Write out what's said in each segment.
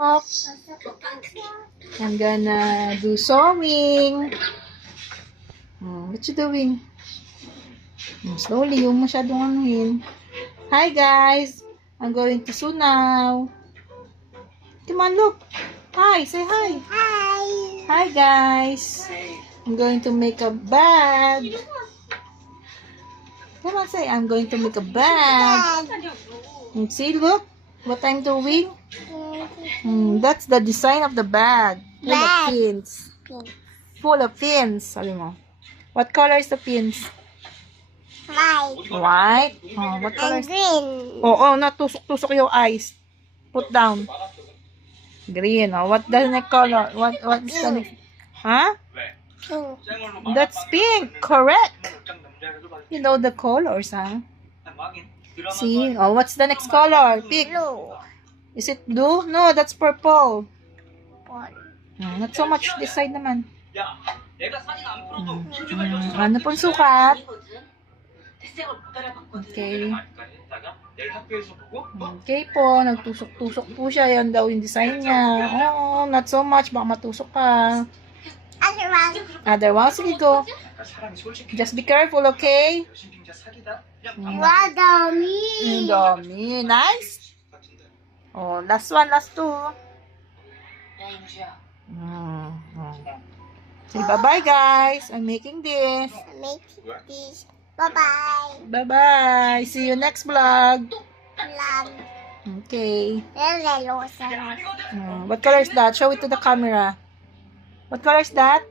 I'm gonna do sewing. What you doing? Slowly, yung masyadong anuhin. Hi guys! I'm going to sew now. Come on, look. Hi, say hi. Hi. Hi guys. I'm going to make a bag. Come on, say I'm going to make a bag. And see, look what I'm doing. That's the design of the bag. Full of pins. Full of pins. Sabi mo. What color is the pins? White. White. Oh, what color And is... green. Oh, natusok-tusok yung eyes. Put down. Green. Oh, what the next color? What is the next? Huh? Pink. That's pink. Correct. You know the colors, huh? See? Oh, what's the next color? Pick. Blue. Is it blue? No, that's purple. Purple. Not so much this side naman. Ano pong sukat? Okay. Okay po, nagtusok-tusok po siya. Yan daw yung design niya. Oo, not so much. Baka matusok ka. Other one. Sige, go. Just be careful, okay? Wow, dami. Dami. Nice. Oh, last one, last two. Say bye-bye, guys. I'm making this. Make this. Bye-bye. Bye-bye. See you next vlog. Love. Okay. Yellow. What color is that? Show it to the camera. What color is that?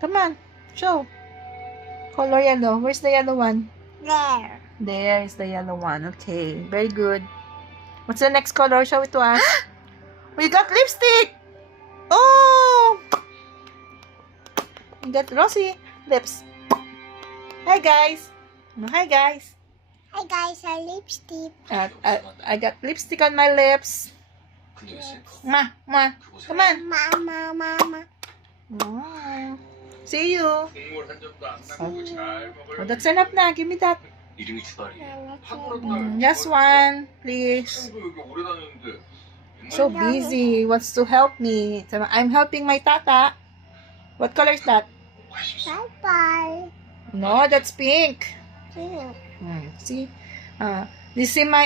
Come on. Show. Color yellow. Where's the yellow one? There. There is the yellow one. Okay. Very good. What's the next color? Show it to us. We got lipstick. Oh! We got rosy lips. Hi, guys. Hi, guys. Hi guys, our lipstick. I got lipstick on my lips. Ma. Come on. Mama. Oh. See you. Oh, that's enough na. Give me that. Just one, please. So busy. Wants to help me. I'm helping my tata. What color is that? Bye-bye. No, that's pink. Pink. See? This is my